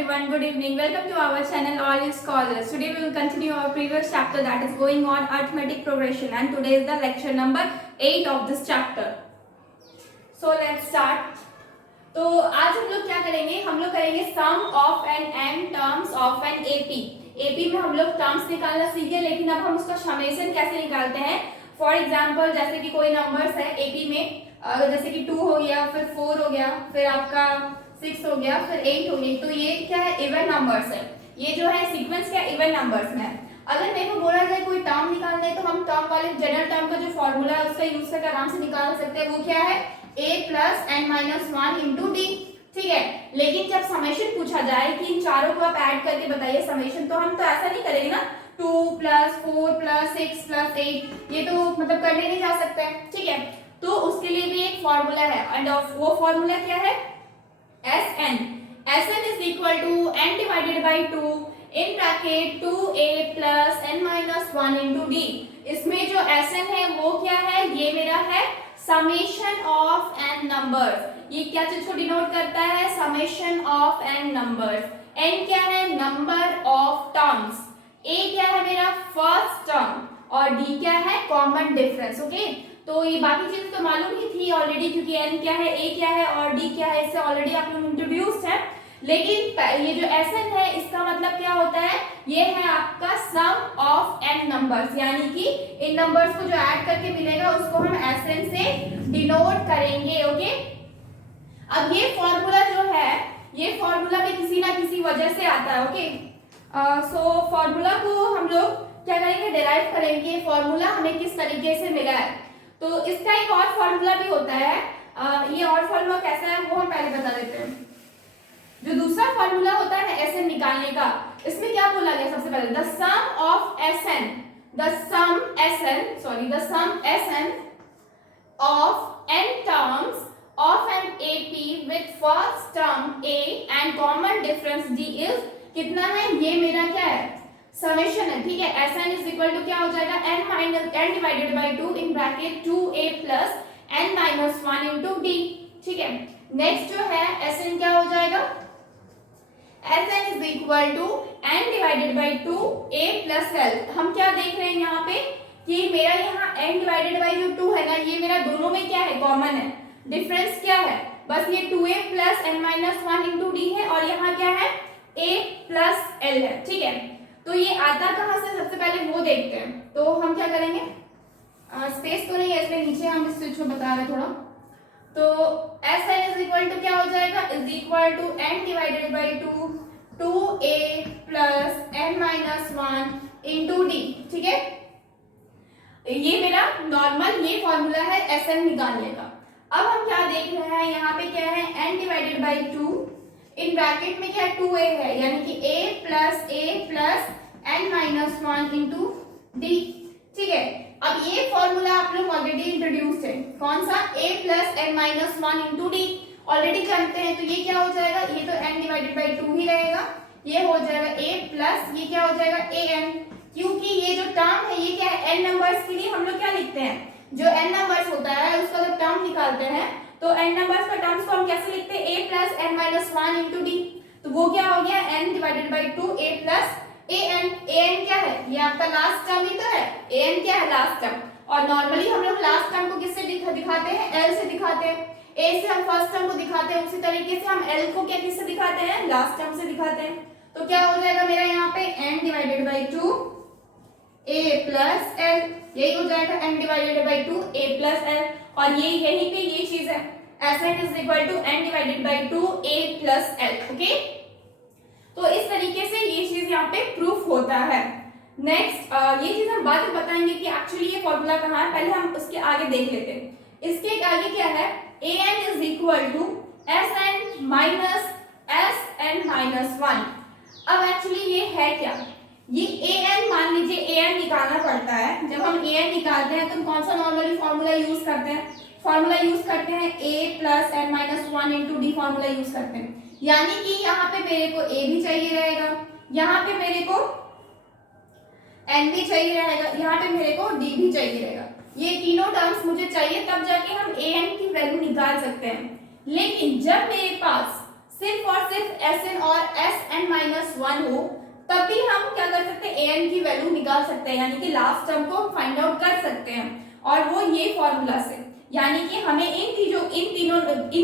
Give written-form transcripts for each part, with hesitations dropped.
everyone, good evening. Welcome to our channel All You Scholars. Today we will continue our previous chapter that is going on arithmetic progression, and today is the lecture number 8 of this chapter. So let's start. तो आज हम लोग क्या करेंगे, हम लोग करेंगे sum of N M terms of N AP. AP में हम लोग टर्म्स निकालना सीखे, लेकिन अब हम उसका समेशन कैसे निकालते हैं. फॉर एग्जांपल जैसे कि कोई नंबर्स है एपी में, जैसे कि 2 हो गया, फिर 4 हो गया, फिर आपका 6 हो गया, फिर 8 हो गई. तो ये क्या है, इवन नंबर्स है. ये जो है सीक्वेंस क्या इवन नंबर्स में है. अगर मेरे को बोला जाए कोई टर्म निकालना है तो हम टर्म वाले जनरल टर्म का जो फॉर्मूला है उसका यूज करके आराम से निकाल सकते हैं. वो क्या है, a plus N minus 1 into D. ठीक है, लेकिन जब समेशन पूछा जाए कि इन चारों को आप ऐड करके बताइए समेशन, तो हम तो ऐसा नहीं करेंगे ना 2 प्लस 4 प्लस 6 प्लस 8, ये तो मतलब करने नहीं जा सकते हैं. ठीक है, तो उसके लिए भी एक फॉर्मूला है, एंड वो फॉर्मूला क्या है, Sn. Sn is equal to n divided by 2 in bracket 2a plus n minus 1 into d. इसमें जो Sn है वो क्या है, ये मेरा है summation of n numbers. ये क्या चीज को डिनोट करता है, summation of n numbers. n क्या है, number of terms. a क्या है मेरा फर्स्ट टर्म, और d क्या है कॉमन डिफरेंस. ओके, तो ये बाकी चीजें तो मालूम ही थी ऑलरेडी, क्योंकि n क्या है, a क्या है और d क्या है, इससे ऑलरेडी आप लोग इंट्रोड्यूस्ड है. लेकिन ये जो Sn है इसका मतलब क्या होता है, ये है आपका सम ऑफ n नंबर्स, यानी कि इन नंबर्स को जो ऐड करके मिलेगा उसको हम Sn से डिनोट करेंगे. ओके, अब ये फॉर्मूला जो है, ये फॉर्मूला भी किसी ना किसी वजह से आता है. ओके, सो फॉर्मूला को हम लोग क्या करेंगे, डिराइव करेंगे. फॉर्मूला हमें किस तरीके से मिला है, तो इसका एक और फॉर्मूला भी होता है. ये और फॉर्मूला कैसा है वो हम पहले बता देते हैं. जो दूसरा फॉर्मूला होता है Sn निकालने का, इसमें क्या बोला गया सबसे पहले, the sum of Sn, the sum Sn of n terms of an AP with first term a and common difference d is कितना है, ये मेरा क्या है, समेशन है. ठीक है, Sn इज इक्वल टू क्या हो जाएगा, n divided by 2 in bracket 2a plus n minus 1 into d. ठीक है, नेक्स्ट जो है Sn क्या हो जाएगा, Sn is equal to n divided by 2a plus l. हम क्या देख रहे हैं यहाँ पे कि मेरा यहाँ n डिवाइडेड बाय जो 2 है ना, ये मेरा दोनों में क्या है, कॉमन है. डिफरेंस क्या है, बस ये 2a plus n minus 1 into D है, और यहाँ क्या है a प्लस l है. ठीक है, तो ये आता कहाँ से, सबसे पहले वो देखते हैं. तो हम क्या करेंगे, स्पेस तो नहीं है इसमें, नीचे हम इस चीज को बता रहे हैं थोड़ा. तो Sn इज इक्वल टू क्या हो जाएगा, is equal to n divided by 2 2a plus n minus 1 into D. ठीक है, ये मेरा नॉर्मल ये फॉर्मूला है Sn निकालने का. अब हम क्या देख रहे हैं, यहाँ पे क्या है n divided by 2 in bracket में क्या है 2a है, यानी कि a plus n minus 1 into D. ठीक है, अब ये फॉर्मूला आप लोग ऑलरेडी इंट्रोड्यूस्ड है, कौन सा, a plus n minus 1 into D already जानते हैं. तो ये क्या हो जाएगा, ये तो n डिवाइडेड बाय 2 ही रहेगा, ये हो जाएगा a प्लस ये क्या हो जाएगा an, क्योंकि ये जो टर्म है ये क्या है, n नंबर्स के लिए हम लोग क्या लिखते हैं, जो n नंबर्स होता है उसका जब टर्म निकालते हैं तो n नंबर्स का टर्म्स को हम कैसे लिखते हैं, a plus n minus 1 into D. तो वो क्या हो गया, n divided by 2 a plus an क्या है, ये आपका लास्ट टर्म ही तो है, an क्या है लास्ट टर्म. और नॉर्मली हम लोग लास्ट टर्म को किससे दिखाते हैं, l से दिखाते हैं. a से हम फर्स्ट टर्म को दिखाते हैं, उसी तरीके से हम l को क्या किससे दिखाते हैं, लास्ट टर्म से दिखाते हैं. तो क्या हो जाएगा मेरा यहाँ पे n divided by 2 a plus l, यही हो जाएगा n divided by 2 a plus l. और ये यहीं पे ये चीज है, Sn is equal to n divided by 2 a plus l. Okay, तो इस तरीके से ये चीज यहाँ पे प्रूफ होता है. नेक्स्ट ये चीज हम बाद में बताएंगे कि एक्चुअली ये फॉर्मूला कहाँ है, पहले हम उसके आगे देख लेते हैं. इसके आगे क्या है, an is equal to Sn minus Sn minus 1. अब एक्चुअली ये है क्या, ये an मान लीजिए an निकालना पड़ता है. जब हम an निकालते हैं तो कौन सा नॉर्मली फॉर्मूला यूज करते हैं, फॉर्मूला यूज करते हैं a plus n minus 1 into D formula use करते हैं. यानी कि यहाँ पे मेरे को a भी चाहिए रहेगा, यहाँ पे मेरे को n भी चाहिए रहेगा, यहाँ पे मेरे को d भी चाहिए रहेगा. ये तीनों टर्म्स मुझे चाहिए, तब जाके हम an की वैल्यू निकाल सकते हैं. लेकिन जब मेरे पास सिर्फ और सिर्फ Sn और Sn n-1 हो तब भी हम क्या कर सकते हैं, an की वैल्यू निकाल सकते हैं, यानी कि लास्ट टर्म को फाइंड आउट कर सकते हैं, और वो ये फॉर्मूला से। यानी कि हमें इन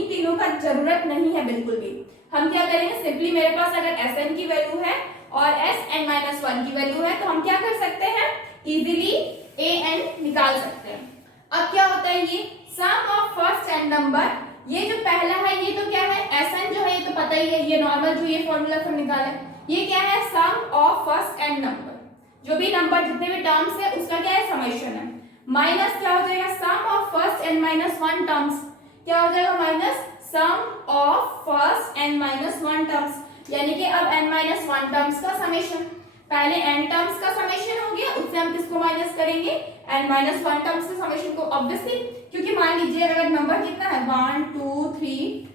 तीनों का जरूरत नहीं है बिल्कुल भी। हम क्या करेंगे, सिंपली मेरे पास अगर Sn की वैल्यू है और Sn-1 की वैल्यू है तो हम क्या कर सकते हैं, इजीली an निकाल सकते हैं। अब क्या होता है, ये सम ऑफ फर्स्ट एंड नंबर, ये जो पहला है ये तो क्या है, Sn जो है ये तो पता ही है, ये नॉर्मल जो ये फॉर्मूला से निकाला है, ये क्या है, सम ऑफ फर्स्ट एंड नंबर, जो भी नंबर जितने भी टर्म्स है उसका क्या है, समेशन है। माइनस क्या हो जाएगा, सम ऑफ फर्स्ट एंड -1 टर्म्स, क्या हो जाएगा, minus sum of first and -1 terms, यानी कि अब n-1 टर्म्स का समेशन, पहले n टर्म्स का समेशन हो गया, उससे हम किसको माइनस करेंगे, n-1 टर्म्स के समेशन को, ऑब्वियसली, क्योंकि मान लीजिए अगर नंबर कितना है 1 2 3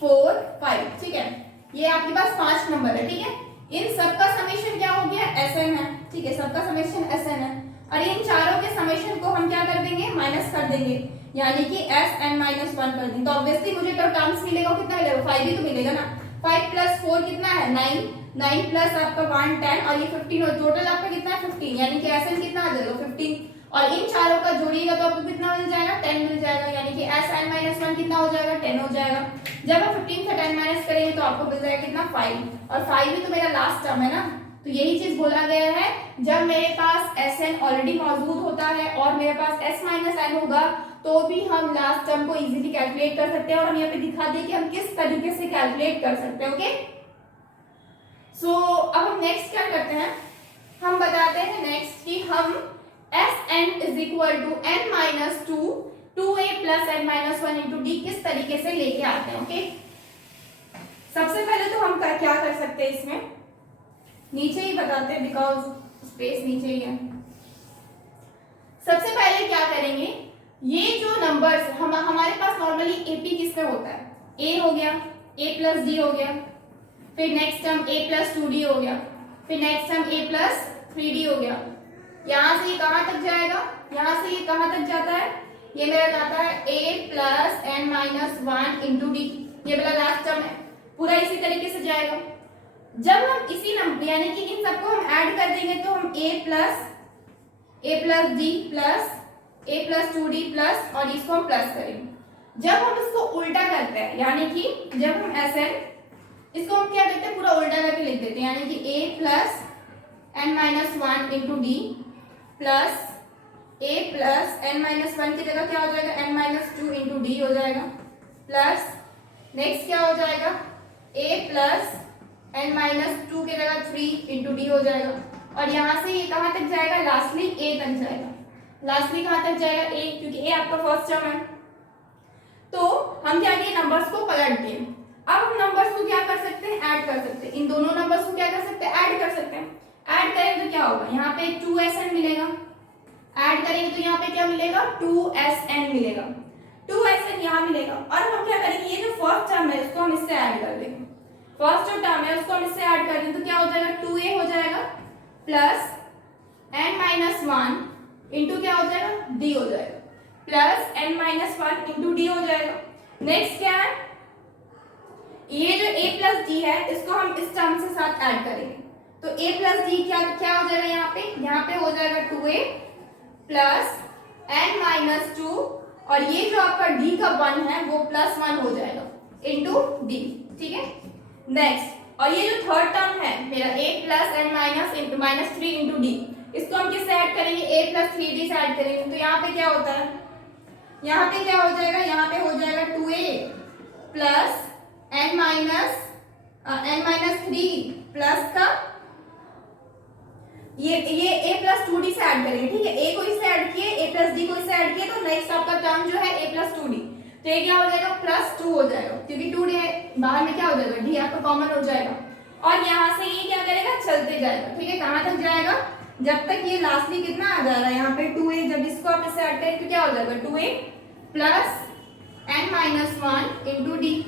4 5, ठीक है, ये आपके पास 5 नंबर है, ठीक है, इन सबका समेशन क्या हो गया, Sn है, ठीक है, सबका समेशन Sn है, और इन चारों के समेशन को हम क्या कर देंगे, माइनस कर देंगे, यानी कि Sn-1 कर देंगे, तो ऑब्वियसली मुझे तो टर्म्स मिलेगा, कितना मिलेगा, 5 ही तो मिलेगा ना, 5 + 4 कितना है, 9, 9 प्लस आपका 1 10 और ये 15 और टोटल आपका कितना है 15, यानी कि Sn कितना आ जाएगा 15, और इन चारों का जोड़िएगा तो आपको कितना मिल जाएगा, 10 मिल जाएगा, यानी कि Sn-1 कितना हो जाएगा, 10 हो जाएगा। जब आप 15 से 10 माइनस करेंगे तो आपको मिल जाएगा कितना, 5, और 5 ही तो मेरा लास्ट टर्म है ना, तो यही चीज बोला गया है, जब मेरे पास Sn ऑलरेडी मौजूद होता है और मेरे पास S-n होगा तो भी हम लास्ट टर्म को इजीली कैलकुलेट कर सकते हैं, और हम यहाँ पे दिखा दें कि हम किस तरीके से कैलकुलेट कर सकते हैं, ओके। सो अब हम नेक्स्ट क्या करते हैं, हम बताते हैं नेक्स्ट कि हम Sn = n-2 2a + n-1 × d किस तरीके से लेके आते हैं, ओके। सबसे पहले तो हम क्या कर सकते हैं, इसमें नीचे ही बताते हैं बिकॉज स्पेस नीचे ही है। सबसे पहले क्या करेंगे, ये जो नंबर्स हमारे पास नॉर्मली AP किसमें होता है, A हो गया, A + D हो गया, फिर नेक्स्ट टर्म A + 2D हो गया, फिर नेक्स्ट टर्म A + 3D हो गया। यहां से ये कहां तक जाएगा, यहां से ये कहां तक जाता है, ये मेरा जाता है A + n-1 × D, ये मेरा लास्ट टर्म है, पूरा इसी तरीके से जाएगा। जब हम इसी नंबर यानी कि इन सबको हम ऐड कर देंगे तो हम A + D + A + 2D plus और इसको हम प्लस करेंगे। जब हम इसको उल्टा करते हैं, यानी कि जब हम Sn इसको हम क्या करते हैं, पूरा उल्टा करके लिख देते हैं, यानी कि A + n-1 × D plus A + n-1 की जगह क्या हो जाएगा, n-2 × D हो जाएगा, प्लस नेक्स्ट क्या हो जाएगा, A + n-2 की जगह 3 × D हो जाएगा, और यहां से ये कहां तक जाएगा, लास्टली A तक जाएगा। लास्टली कहां तक जाएगा, A, क्योंकि A आपका फर्स्ट टर्म है। तो हम क्या किए, नंबर्स को पलट दिए। अब हम नंबर्स को क्या कर सकते हैं, ऐड कर सकते हैं, इन दोनों नंबर्स को क्या कर सकते हैं, ऐड कर सकते हैं। ऐड करेंगे तो क्या होगा, यहाँ पे 2Sn मिलेगा, ऐड करेंगे तो यहाँ पे क्या मिलेगा, 2Sn मिलेगा, 2Sn यहाँ मिलेगा, और हम क्या करेंगे, ये जो फर्स्ट टर्म है उसको हम इससे ऐड कर देंगे, फर्स्ट जो टर्म है उसको हम इससे ऐड कर देंगे तो क्या हो जाएगा, 2a हो जाएगा प्लस n-1 इंटू क्या हो जाएगा, d हो जाएगा, प्लस n-1 इंटू d हो जाएगा। नेक्स्ट क्या है, ये जो a + d है इसको हम इस टर्म से साथ ऐड करेंगे, तो a + d क्या हो जाएगा, यहाँ पे हो जाएगा 2a प्लस n-2, और ये जो आपका d का 1 है वो +1 हो जाएगा इंटू d, ठीक है। नेक्स्ट, और ये जो थर्ड टर्म है मेरा a + n-3 इंटू d, इसको हम किससे ऐड करेंगे, a + 3d से ऐड करेंगे, तो यहाँ पे क्या होता है, यहाँ पे क्या हो जाएगा, यहाँ पे हो जाएगा 2a प्लस n-3 प्लस का ये a + 2d से ऐड करेंगे, ठीक है, a को इससे ऐड किए, a + d को इससे ऐड किए, तो नेक्स्ट आपका टर्म जो है a + 2d, तो ये क्या हो जाएगा, +2 हो जाएगा, क्योंकि 2d बाहर में क्या हो जाएगा, d आपका कॉमन हो जाएगा, और यहाँ से ये क्या करेगा, चलते जाएगा, ठीक है, कहाँ तक जाएगा, जब तक ये लास्टली कितना आ जा रहा है, यहाँ पे 2a, जब इसको आप इससे ऐड करें तो क्या हो जाएगा, 2a plus n-1 into d।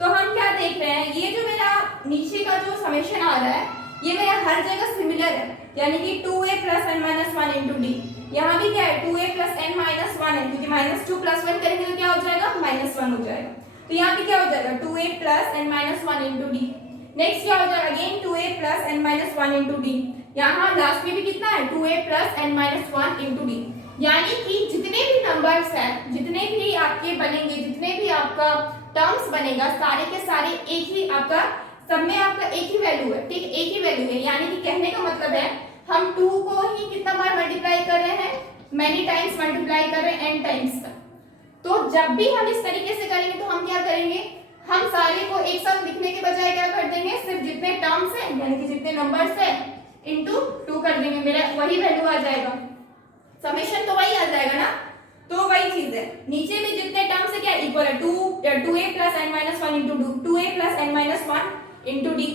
तो हम क्या देख रहे हैं, ये जो मेरा नीचे का जो समेशन आ रहा है ये मेरा हर जगह सिमिलर है, यानी कि 2a + n-1 इंटू d, यहाँ भी क्या है 2a + n-1 है, क्योंकि -2 + 1 करेंगे तो क्या हो जाएगा, -1 हो जाएगा, तो यहाँ पे क्या हो जाएगा 2a + n-1 into d। Next क्या हो जाएगा again 2a plus n minus 1 into D, यहाँ लास्ट में भी कितना है 2a plus n minus 1 into d, यानी कि जितने भी नंबर्स हैं, जितने भी आपके बनेंगे, जितने भी आपका टर्म्स बनेगा, सारे के सारे एक ही आपका, सब में आपका एक ही वैल्यू है, ठीक, एक ही वैल्यू है। यानी कि कहने का मतलब है हम 2 को ही कितना बार मल्टीप्लाई कर रहे हैं, मैनी टाइम्स मल्टीप्लाई कर रहे हैं, n टाइम्स का। तो जब भी हम इस तरीके से करेंगे तो हम क्या करेंगे, हम सारे को एक साथ लिखने के बजाय क्या कर देंगे, सिर्फ जितने टर्म्स हैं यानी कि जितने नंबर्स हैं इनटू 2 कर देंगे, मेरा वही वैल्यू आ जाएगा, समेशन तो वही आ जाएगा ना। तो वही चीज है, नीचे में जितने टर्म्स है क्या इक्वल है 2a plus n minus 1 into 2a plus n minus 1 into D,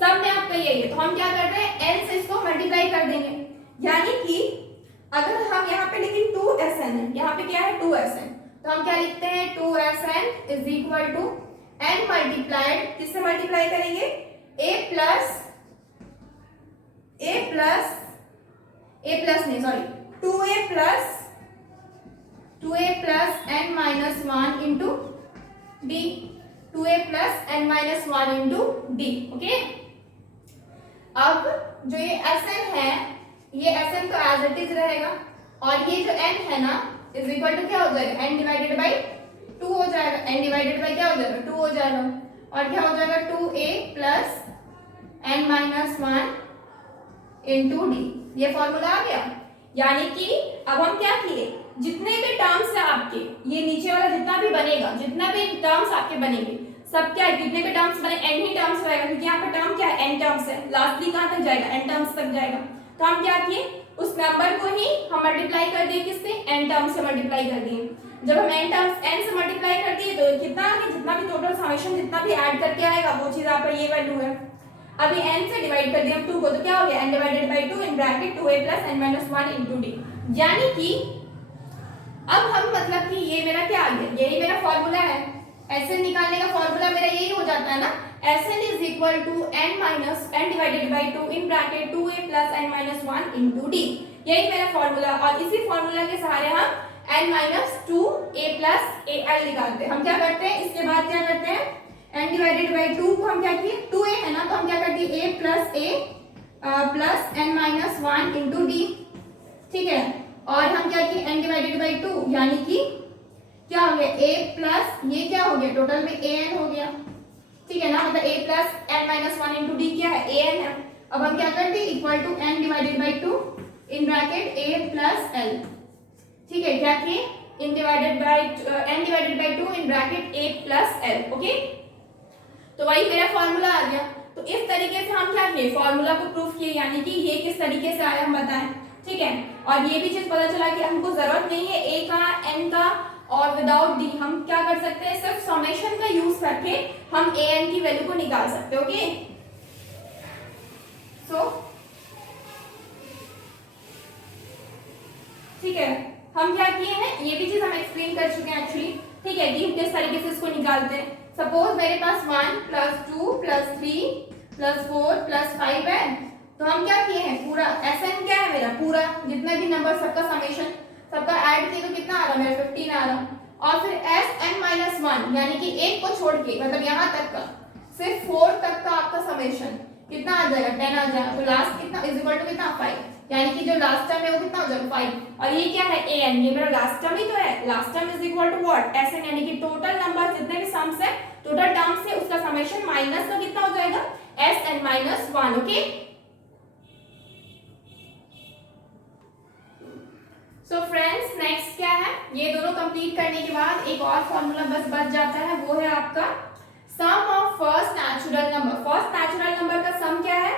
सब में आपका यही है। तो हम क्या कर रहे हैं n से इसको मल्टीप्लाई कर देंगे, यानी कि अगर हम यहाँ पे लेकिन 2sn है, यहाँ पे क्या है 2sn, तो हम क्या लिखते हैं 2sn is equal to n multiplied, किससे मल्टीप्लाई करेंगे a प्लस नहीं sorry 2a plus n minus 1 into d, 2a plus n minus 1 into d, okay. अब जो ये Sn है, ये Sn तो एज इट इज रहेगा, और ये जो n है ना इज इक्वल टू क्या हो जाएगा n डिवाइडेड बाई 2 हो जाएगा, n डिवाइडेड बाई क्या हो जाएगा 2 हो जाएगा, और क्या हो जाएगा 2a plus n minus 1 into D, ये फॉर्मूला आ गया। यानी कि अब हम क्या किए, जितने भी टर्म्स है आपके, ये नीचे वाला जितना भी बनेगा, जितना भी टर्म्स आपके बनेंगे, सब क्या है, कितने भी टर्म्स बने n ही टर्म्स रहेगा, क्योंकि यहाँ पे टर्म क्या है n टर्म्स है, लास्टली कहाँ तक जाएगा n टर्म्स तक जाएगा। तो हम क्या किए, उस नंबर को ही हम मल्टीप्लाई कर दिए, किससे n टर्म्स से मल्टीप्लाई कर दिए। जब हम n टर्म्स n से मल्टीप्लाई कर दिए तो कितना आ गया, जितना भी टोटल समेशन जितना भी ऐड करके आएगा वो चीज आपका ये वैल्यू है। अभी n से डिवाइड कर दिया हम 2 को, तो क्या हो गया n divided by 2 in bracket 2a plus n minus 1 into d, यानी कि अब हम मतलब कि ये मेरा क्या आ गया, यही मेरा फॉर्मूला है, Sn निकालने का फॉर्मूला मेरा यही हो जाता है ना, Sn is equal to n divided by 2 in bracket 2a plus n minus 1 into d, यही मेरा फॉर्मूला। और इसी फॉर्मूला के सहारे हम n minus 2a plus al निकालते हैं। हम क्या करते हैं, इसके बाद क्या करते हैं, n डिवाइडेड बाई 2 को हम क्या किए, 2a है ना, तो हम क्या करते हैं a plus n minus 1 into D, ठीक है। और हम क्या किए n डिवाइडेड बाई 2, यानी कि क्या हो गया a प्लस, ये क्या हो गया टोटल में an हो गया, ठीक है ना, मतलब a plus n minus 1 into d क्या है an है। अब हम क्या करते हैं equal to n divided by 2 in bracket a plus l, ठीक है, क्या किए n divided by 2 in bracket a plus l, okay. तो वही मेरा फॉर्मूला आ गया। तो इस तरीके से हम क्या किए, फॉर्मूला को प्रूफ किए, यानी कि ये किस तरीके से आया हम बताएं, ठीक है। और ये भी चीज पता चला कि हमको जरूरत नहीं है a का n का और विदाउट डी, हम क्या कर सकते हैं, सिर्फ समेशन का यूज करके हम an की वैल्यू को निकाल सकते हैं, ओके। सो ठीक है, हम क्या किए हैं, ये भी चीज हम एक्सप्लेन कर चुके हैं एक्चुअली, ठीक है, कि हम किस तरीके से इसको निकालते हैं। सपोज मेरे पास 1 प्लस 2 प्लस 3 प्लस 4 प्लस 5 है, तो हम क्या किए हैं, पूरा Sn क्या है मेरा, पूरा जितने भी नंबर सबका समेशन सबका ऐड किए तो कितना आ रहा है मेरा 15 आ रहा, और फिर Sn माइनस 1 यानी कि एक को छोड़ के, मतलब यहाँ तक का सिर्फ 4 तक का आपका समेशन कितना आ जाएगा 10 आ जाएगा, तो लास्ट कितना इज इक्वल टू कितना 5, यानी कि जो लास्ट टर्म है वो कितना हो जाएगा 5, और ये क्या है an, ये मेरा लास्ट टर्म ही तो है, last term is equal to what Sn, यानी कि टोटल नंबर जितने भी सम्स है, टोटल टर्म्स है उसका समेशन माइनस का कितना हो जाएगा Sn minus 1, okay. So friends next क्या है, ये दोनों कंप्लीट करने के बाद एक और फॉर्मूला बस बच जाता है, वो है आपका sum of first natural number. First natural number का सम क्या है,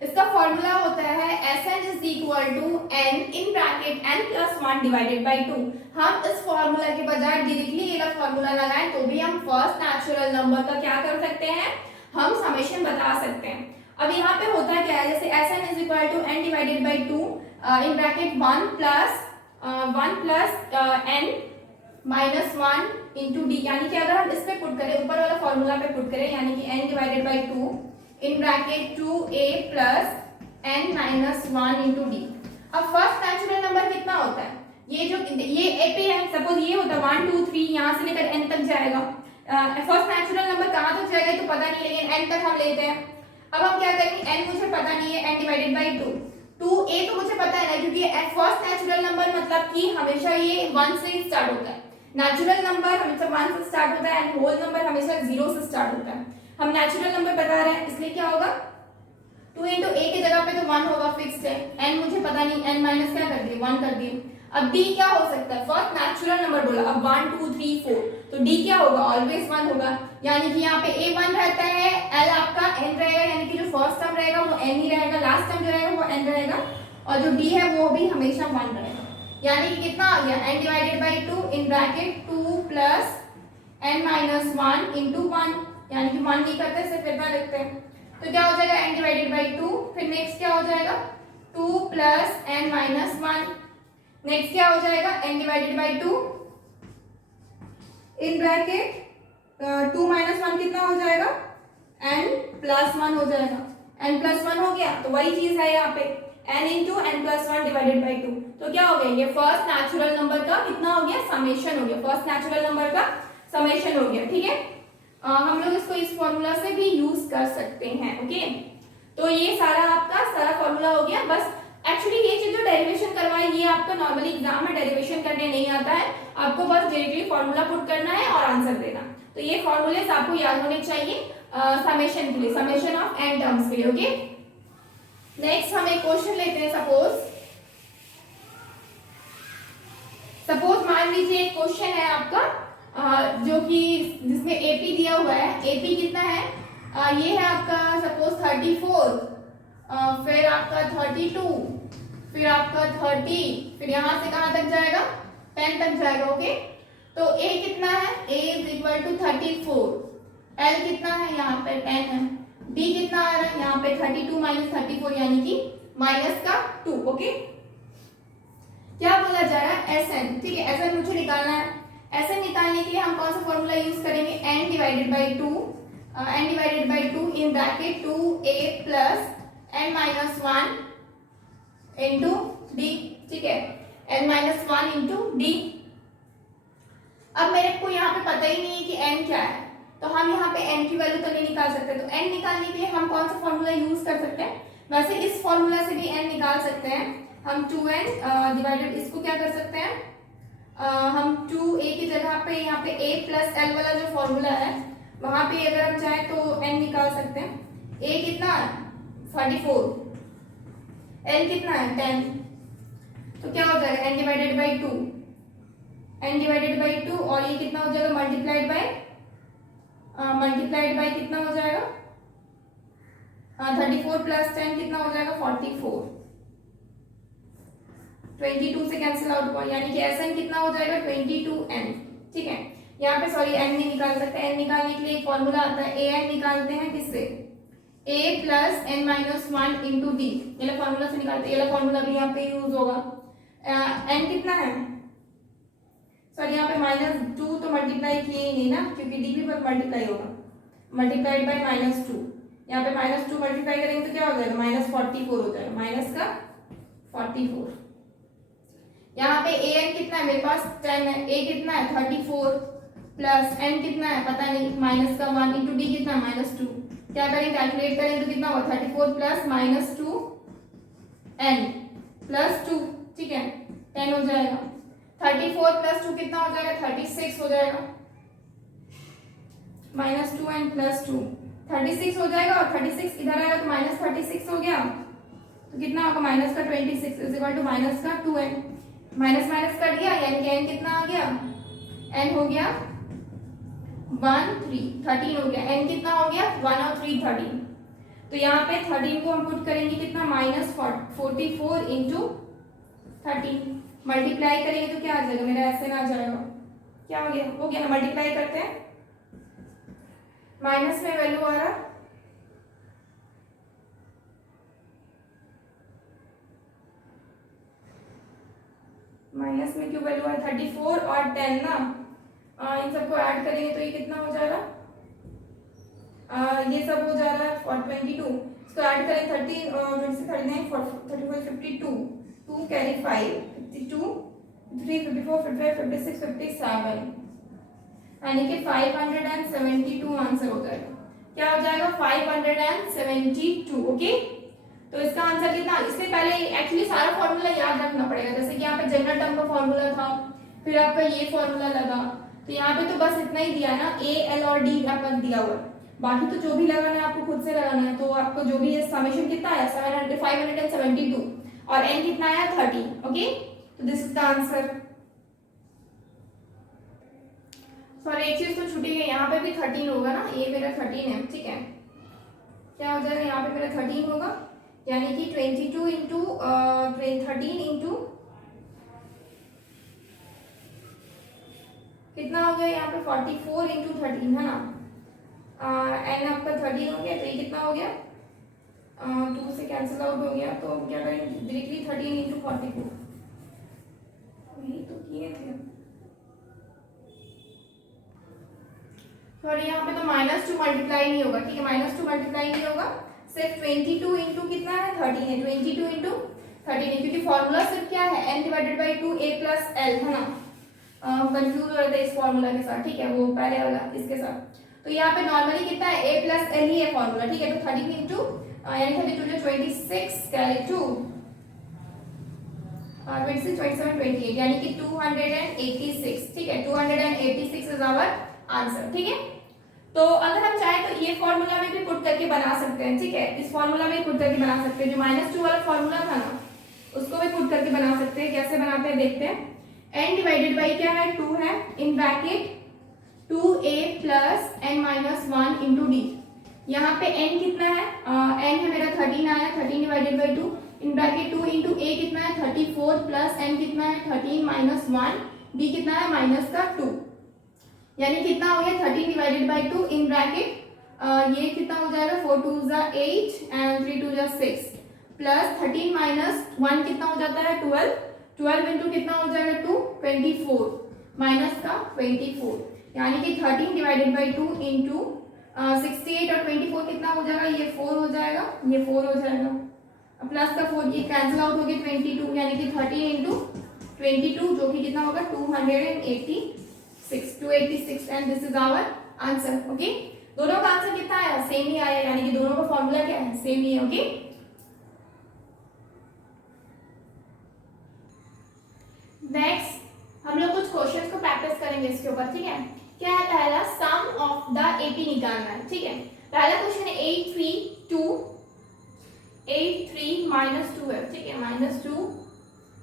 इसका फॉर्मूला होता है Sn is equal to n in bracket n plus 1 divided by 2। हम इस फॉर्मूला के बजाय डायरेक्टली ये वाला फॉर्मूला लगाएं तो भी हम फर्स्ट नेचुरल नंबर का क्या कर सकते हैं, हम समेशन बता सकते हैं। अब यहाँ पे होता क्या है, जैसे Sn is equal to n divided by 2 in bracket 1 plus n minus 1 into d, यानी कि अगर हम इस पे पुट करें, ऊपर वाला फॉर्मूला पे पुट करें, यानी कि n divided by 2 in bracket 2a plus n minus 1 into D. अब फर्स्ट नेचुरल नंबर कितना होता है, ये जो ये a पे है, सपोज ये होता है 1 2 3 यहाँ से लेकर n तक जाएगा, फर्स्ट नेचुरल नंबर कहाँ तक जाएगा तो पता नहीं, लेकिन n तक हम लेते हैं। अब हम क्या करेंगे, n मुझे पता नहीं है, n डिवाइडेड बाई 2, 2a तो मुझे पता है ना, क्योंकि फर्स्ट नेचुरल नंबर मतलब कि हमेशा ये 1 से स्टार्ट होता है। नेचुरल नंबर हमेशा 1 से स्टार्ट होता है एंड होल नंबर हमेशा 0 से स्टार्ट होता है। हम नेचुरल नंबर बता रहे हैं, इसलिए क्या होगा, 2 into a की जगह पे तो 1 होगा, फिक्स्ड है। n मुझे पता नहीं, n माइनस क्या कर दिए, 1 कर दिए। अब d क्या हो सकता है, फर्स्ट नेचुरल नंबर बोला, अब 1 2 3 4, तो d क्या होगा, ऑलवेज 1 होगा, यानी कि यहाँ पे a 1 रहता है, l आपका n रहेगा, यानी कि जो फर्स्ट टर्म रहेगा वो n ही रहेगा, लास्ट टर्म जो रहेगा वो n रहेगा, और जो d है वो भी हमेशा 1 रहेगा। यानी कि कितना आ गया, n divided by 2 in bracket 2 plus n minus 1 into 1, यानी कि 1 नहीं करते, सिर्फ इतना लिखते हैं, तो क्या हो जाएगा n डिवाइडेड बाई 2, फिर नेक्स्ट क्या हो जाएगा 2 प्लस n माइनस 1, नेक्स्ट क्या हो जाएगा n divided by 2 in bracket 2 minus 1 कितना हो जाएगा, n प्लस 1 हो जाएगा, n प्लस 1 हो गया, तो वही चीज है यहाँ पे n into n plus 1 divided by 2, तो क्या हो गया, ये फर्स्ट नेचुरल नंबर का कितना हो गया, समेशन हो गया, फर्स्ट नेचुरल नंबर का समेशन हो गया, ठीक है। हम लोग इसको इस फॉर्मूला से भी यूज कर सकते हैं, ओके। तो ये सारा आपका सारा फॉर्मूला हो गया। बस एक्चुअली ये चीज जो डेरिवेशन करवाए ये आपका नॉर्मली एग्जाम में डेरिवेशन करने नहीं आता है, आपको बस डायरेक्टली फॉर्मूला पुट करना है और आंसर देना। तो ये फॉर्मूले आपको याद होने चाहिए समेशन के लिए, समेशन ऑफ n टर्म्स के लिए, ओके। नेक्स्ट हम एक क्वेश्चन लेते हैं। सपोज मान लीजिए एक क्वेश्चन है आपका जो कि जिसमें एपी दिया हुआ है, एपी कितना है, ये है आपका सपोज 34, फिर आपका 32, फिर आपका 30, फिर यहाँ से कहाँ तक जाएगा 10 तक जाएगा, ओके। तो a कितना है, a is equal to 34, l कितना है यहाँ पे 10 है, d कितना आ रहा है यहाँ पे 32 माइनस 34 यानी कि माइनस का 2, ओके। क्या बोला जा रहा है Sn, ठीक है, Sn मुझे निकालना है। Sn निकालने के लिए हम कौन सा फॉर्मूला यूज करेंगे, n divided by 2, n divided by 2 in bracket 2a plus n minus 1 into d, ठीक है, n माइनस 1 इंटू d। अब मेरे को यहाँ पे पता ही नहीं है कि n क्या है, तो हम यहाँ पे n की वैल्यू तो नहीं निकाल सकते, तो n निकालने के लिए हम कौन सा फॉर्मूला यूज कर सकते हैं, वैसे इस फॉर्मूला से भी n निकाल सकते हैं हम, 2n डिवाइडेड, इसको क्या कर सकते हैं हम 2a की जगह पे यहाँ पे a प्लस l वाला जो फॉर्मूला है वहां पे अगर हम चाहें तो n निकाल सकते हैं। a कितना है 34, l कितना है 10, तो क्या हो जाएगा n divided by 2, n divided by 2, और ये कितना हो जाएगा मल्टीप्लाइड बाय कितना हो जाएगा 34 प्लस 10 कितना हो जाएगा 44, 22 से कैंसिल आउट हुआ, यानी कि Sn कितना हो जाएगा 22n, ठीक है। यहाँ पे सॉरी n नहीं निकाल सकते, n निकालने के लिए एक फॉर्मूला आता है, an निकालते हैं किससे, a plus n minus 1 into d, ये फॉर्मूला से निकालते हैं, ये फॉर्मूला भी यहाँ पे यूज होगा। n कितना है, सॉरी यहाँ पे -2 तो मल्टीप्लाई किए ही नहीं ना, क्योंकि d भी पर मल्टीप्लाई होगा, मल्टीप्लाइड बाय -2, यहाँ पे -2 मल्टीप्लाई करेंगे तो क्या हो जाएगा -44 हो जाएगा, माइनस का 44। यहाँ पे an कितना है, मेरे पास 10 है, a कितना है 34 प्लस n कितना है पता नहीं, माइनस का 1 इंटू d कितना -2, क्या करें कैलकुलेट करें तो कितना होगा 34 प्लस -2 n प्लस 2, ठीक है 10 हो जाएगा, 34 प्लस 2 कितना हो जाएगा 36 हो जाएगा, -2 n प्लस 2 36 हो जाएगा, और 36 इधर आएगा तो -36 हो गया, तो कितना होगा माइनस का 26 इज इक्वल टू माइनस का 2n, माइनस माइनस कट गया, यानी कि n कितना आ गया, n हो गया 13 हो गया, n कितना हो गया 1 और 3 13, तो यहाँ पे 13 को हम पुट करेंगे कितना -44 इंटू 13, मल्टीप्लाई करेंगे तो क्या आ जाएगा मेरा ऐसे ना आ जाएगा, क्या हो गया ना, मल्टीप्लाई करते हैं, माइनस में वैल्यू आ रहा, माइनस में क्यों वैल्यू आ रहा 34 और 10 ना, इन सबको ऐड करेंगे तो ये कितना हो जाएगा, ये सब हो जा रहा है और 22, इसको ऐड करें 30 39 35 52, 2 कैरी 5 52 3 54 55 56 57, यानी कि 572 आंसर हो जाएगा। क्या हो जाएगा? 572। ओके, तो इसका आंसर कितना? इससे पहले एक्चुअली सारा फॉर्मूला याद रखना पड़ेगा। जैसे कि यहाँ पे जनरल टर्म का फॉर्मूला था, फिर आपका ये फॉर्मूला लगा, तो यहाँ पे तो बस इतना ही दिया ना, ए एल और डी आपका दिया हुआ। बाकी तो जो भी लगाना है आपको खुद से लगाना है। तो आपको जो भी समेशन कितना आया 572 और एन कितना आया 30। ओके, तो this is the answer. Sorry एक चीज तो छूटी गई, यहाँ पे भी 13 होगा ना, ये मेरा 13 है, ठीक है। क्या हो जाएगा? यहाँ पे मेरा 13 होगा, यानी कि 22 इंटू 13 इंटू कितना हो गया यहाँ पे 44 इंटू 13 है ना, एन आपका 13 हो गया, तो ये कितना हो गया 2 से कैंसिल आउट हो गया, तो क्या करेंगे डायरेक्टली 13 इंटू 44, यही तो किए थे। सॉरी यहाँ पे तो -2 मल्टीप्लाई नहीं होगा, ठीक है, -2 मल्टीप्लाई नहीं होगा, सिर्फ 22 इंटू कितना है 13 है, 22 इंटू 13 है, क्योंकि फॉर्मूला सिर्फ क्या है n divided by 2 a plus l है ना। कंफ्यूज हो रहे थे इस फॉर्मूला के साथ, ठीक है, वो पहले वाला इसके साथ। तो यहाँ पे नॉर्मली कितना है a प्लस l ही है फॉर्मूला, ठीक है। तो 13 इंटू यानी 32 26 कैरी 2 26 27 28 यानी कि 286, ठीक है, 286 इज आवर आंसर, ठीक है। तो अगर हम चाहें तो ये फॉर्मूला में भी पुट करके बना सकते हैं, ठीक है, इस फॉर्मूला में पुट करके बना सकते हैं, जो -2 वाला फॉर्मूला था ना उसको भी पुट करके बना सकते हैं। कैसे बनाते हैं देखते हैं। n डिवाइडेड बाई क्या है 2 है, इन bracket 2a plus n minus 1 into D. यहाँ पे n कितना है, n है मेरा 13 आया, 13 divided by 2 in bracket 2 into a कितना है 34 प्लस n कितना है 13 माइनस 1, d कितना है माइनस का 2, यानी कितना हो गया 13 डिवाइडेड बाई 2 इन ब्रैकेट ये कितना हो जाएगा 4 2 जा 8 एंड 3 2 जा 6 प्लस 13 माइनस 1 कितना हो जाता है 12, 12 इंटू कितना हो जाएगा 2 24 माइनस का 24, यानी कि 13 डिवाइडेड बाई 2 इंटू 68 और 24 कितना हो जाएगा, ये 4 हो जाएगा, ये 4 हो जाएगा, प्लस का 4 ये कैंसिल आउट हो गया 22, यानी कि 13 इंटू 22 जो कि कितना होगा 286 and this is our answer. Okay, दोनों का आंसर कितना आया सेम ही आया, यानी कि दोनों का फॉर्मूला क्या है सेम ही है। ओके, नेक्स्ट हम लोग कुछ क्वेश्चंस को प्रैक्टिस करेंगे इसके ऊपर, ठीक है। क्या है पहला, सम ऑफ द एपी निकालना है, ठीक है। पहला क्वेश्चन है 83 माइनस 2 है, ठीक है, -2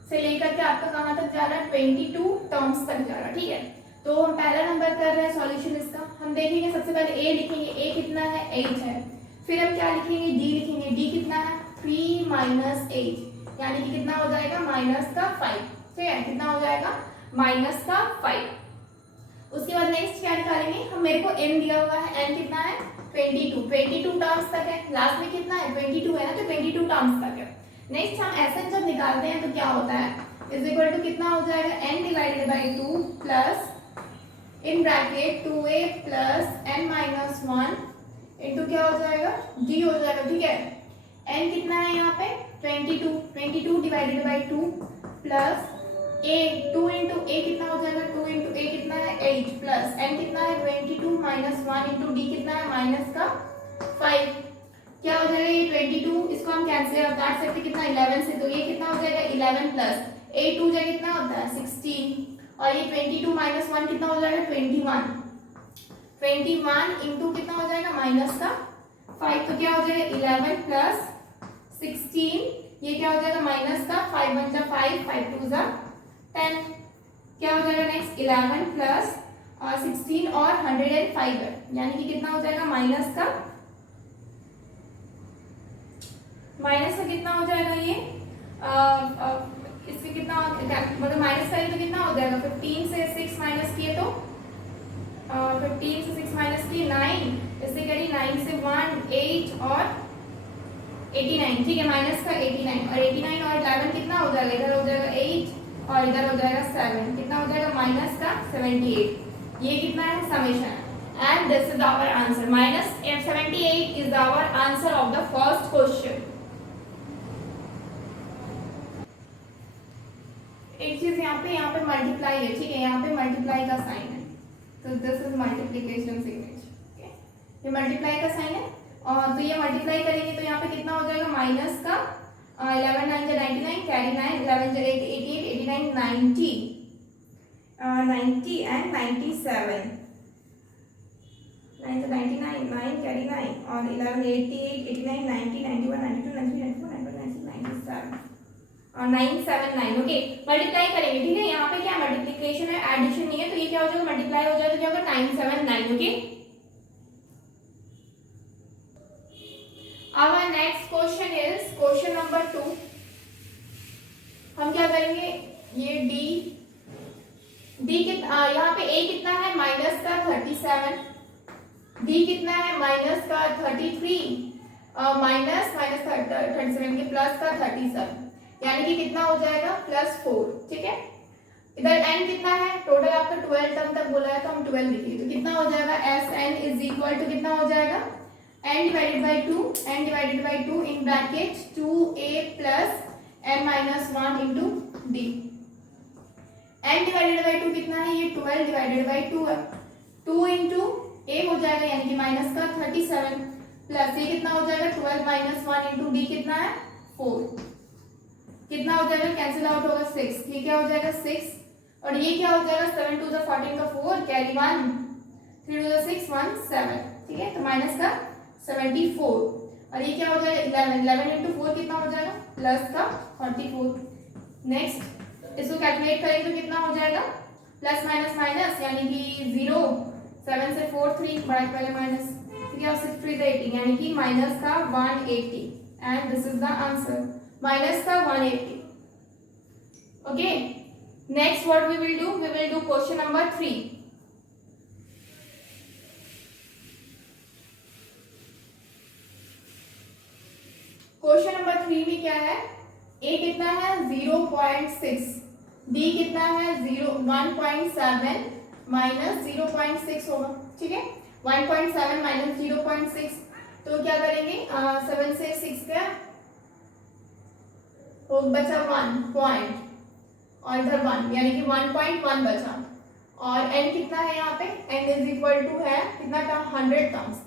से लेकर के आपका कहां तक जा रहा है 22 टर्म्स तक जा रहा है, ठीक है। तो हम पहला नंबर कर रहे हैं सॉल्यूशन इसका। हम देखेंगे सबसे पहले a लिखेंगे, a कितना है 8 है, फिर हम क्या लिखेंगे d लिखेंगे, d कितना है 3 माइनस 8 यानी कि कितना हो जाएगा माइनस का 5, ठीक है, कितना हो जाएगा माइनस का 5। उसके बाद नेक्स्ट क्या निकालेंगे हम, मेरे को n दिया हुआ है, n कितना है 22 टर्म्स तक है, लास्ट में कितना है 22 है ना, तो 22 टर्म्स तक है। नेक्स्ट हम ऐसे जब निकालते हैं तो क्या होता है, इज इक्वल टू कितना हो जाएगा n divided by 2 plus in bracket 2a plus n minus 1 into क्या हो जाएगा d हो जाएगा, ठीक है। n कितना है यहाँ पे 22 divided by 2 plus a 2 into a कितना हो जाएगा 2 इंटू a कितना है 8 प्लस n कितना है 22 माइनस 1 इंटू d कितना है माइनस का 5, क्या हो जाएगा ये 22, इसको हम कैंसिल काट सकते कितना 11 से, तो ये कितना हो जाएगा 11 प्लस 8 2 जाएगा कितना होता है 16 और ये 22 माइनस 1 कितना हो जाएगा 21 इंटू कितना हो जाएगा माइनस का 5, तो क्या हो जाएगा 11 प्लस 16, ये क्या हो जाएगा माइनस का 5 1 जा 5 5 2 जा 10, क्या हो जाएगा नेक्स्ट 11 प्लस 16 और 105 है, यानी कि कितना हो जाएगा माइनस का कितना हो जाएगा ये इससे कितना मतलब माइनस करें तो कितना हो जाएगा 15 से 6 माइनस किए तो 15 से 6 माइनस किए 9, इससे करिए 9 से 1 8 और 89, ठीक है, माइनस का 89 और 89 और 11 कितना हो जाएगा, इधर हो जाएगा 8 और इधर हो जाएगा 7, कितना हो जाएगा माइनस का 78, ये कितना है समेशन है and this is our answer, minus 78 is our answer of the first question. एक चीज यहाँ पे मल्टीप्लाई है, ठीक है, यहाँ पे मल्टीप्लाई का साइन है, तो दिस इज मल्टीप्लिकेशन सिग्नेचर। ये मल्टीप्लाई का साइन है, और तो ये मल्टीप्लाई करेंगे तो यहाँ पे कितना हो जाएगा, माइनस का 11 9 99 कैरी 9, 11 88 89 90 90 एंड 97, 9 तो 99 9 कैरी 9 और 11 88 89 90 91 92 93 94 95 96 97 और 979। ओके, मल्टीप्लाई करेंगे, ठीक है। यहाँ पे क्या मल्टीप्लिकेशन है, एडिशन नहीं है, तो ये क्या हो जाएगा, मल्टीप्लाई हो जाएगा, तो क्या होगा 979। Okay, our next question is question number 2। हम क्या करेंगे, ये डी कितना, यहाँ पे a कितना है, माइनस का 37, d कितना है, माइनस का 33, माइनस 37 के प्लस का 37, यानी कि कितना हो जाएगा, +4, ठीक है। इधर n कितना है, टोटल आपका 12 टर्म तक बोला है तो हम 12 लिखिए, तो कितना हो जाएगा, Sn इज इक्वल टू कितना हो जाएगा, n divided by 2 in bracket 2a plus n minus 1 into d। n divided by 2 कितना है, ये 12 divided by 2 है, 2 into a हो जाएगा यानी कि माइनस का 37 प्लस ये कितना हो जाएगा, 12 minus 1 into d कितना है, 4, कितना हो जाएगा, कैंसिल आउट होगा 6, ये क्या हो जाएगा 6, और ये क्या हो जाएगा 7 to the 14 का 4 कैरी 1, 3 to the 6 1 7, ठीक है, तो माइनस का 74, और ये क्या हो जाएगा 11 into 4 कितना हो जाएगा, प्लस का 44। नेक्स्ट इसको कैलकुलेट करेंगे तो कितना हो जाएगा, प्लस माइनस माइनस यानी कि 0, 7 से 4 3 बड़ा के पहले माइनस, 3 और 6 3 18 यानी कि माइनस का 180, and this is the answer, minus का 180। Okay, next what we will do question number 3। Question number 3 में क्या है, a कितना है 0.6, d कितना है 1.7 माइनस 0.6 होगा, ठीक है, 1.7 माइनस 0.6, तो क्या करेंगे 7 से 6 का हो बचा 1 पॉइंट और इधर 1 यानी कि 1.1 बचा, और n कितना है यहाँ पे, n इज इक्वल टू है कितना टर्म 100 टर्म्स,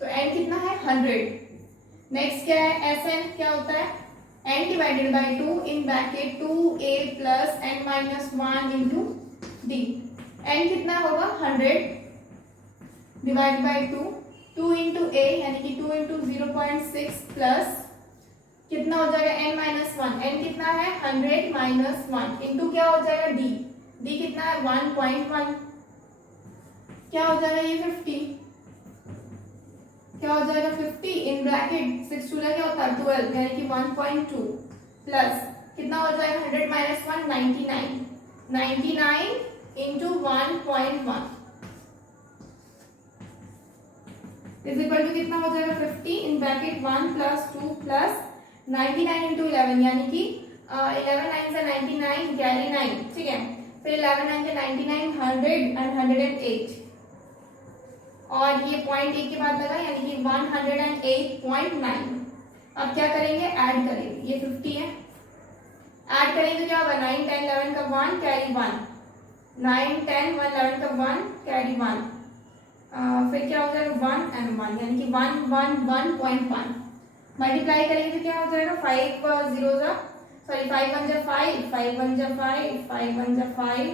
तो n कितना है 100। नेक्स्ट क्या है, Sn क्या होता है, n divided by 2 in bracket 2a plus n minus 1 into d, n कितना होगा 100 डिवाइड बाय 2 इंटू a यानी कि 2 इंटू 0.6 प्लस कितना हो जाएगा n माइनस 1, n कितना है 100 माइनस 1 इंटू क्या हो जाएगा d कितना है 1.1, क्या हो जाएगा ये 50, क्या हो जाएगा 50 इन ब्रैकेट 6 2 क्या होता है 12 यानी कि 1.2 प्लस कितना हो जाएगा 100 minus 1 99 into 1.1 is equal to कितना हो जाएगा 50 in bracket 1 plus 2 plus 99 into 11 यानी कि 11 9 से 99 कैरी 9, ठीक है, फिर 11 9 से 99 100 एंड 108, और ये पॉइंट एक के बाद लगा यानी कि 108.9। अब क्या करेंगे, ऐड करेंगे, ये 50 है, ऐड करेंगे तो क्या होगा 9 10 11 का 1 कैरी 1, 9 10 1 11 का 1 कैरी 1, फिर क्या हो जाएगा 1 एंड 1 यानी कि 111.1, मल्टीप्लाई करेंगे तो क्या हो जाएगा 5 0 जा सॉरी 5 1 जा 5 5 1 जा 5 5 1 जा 5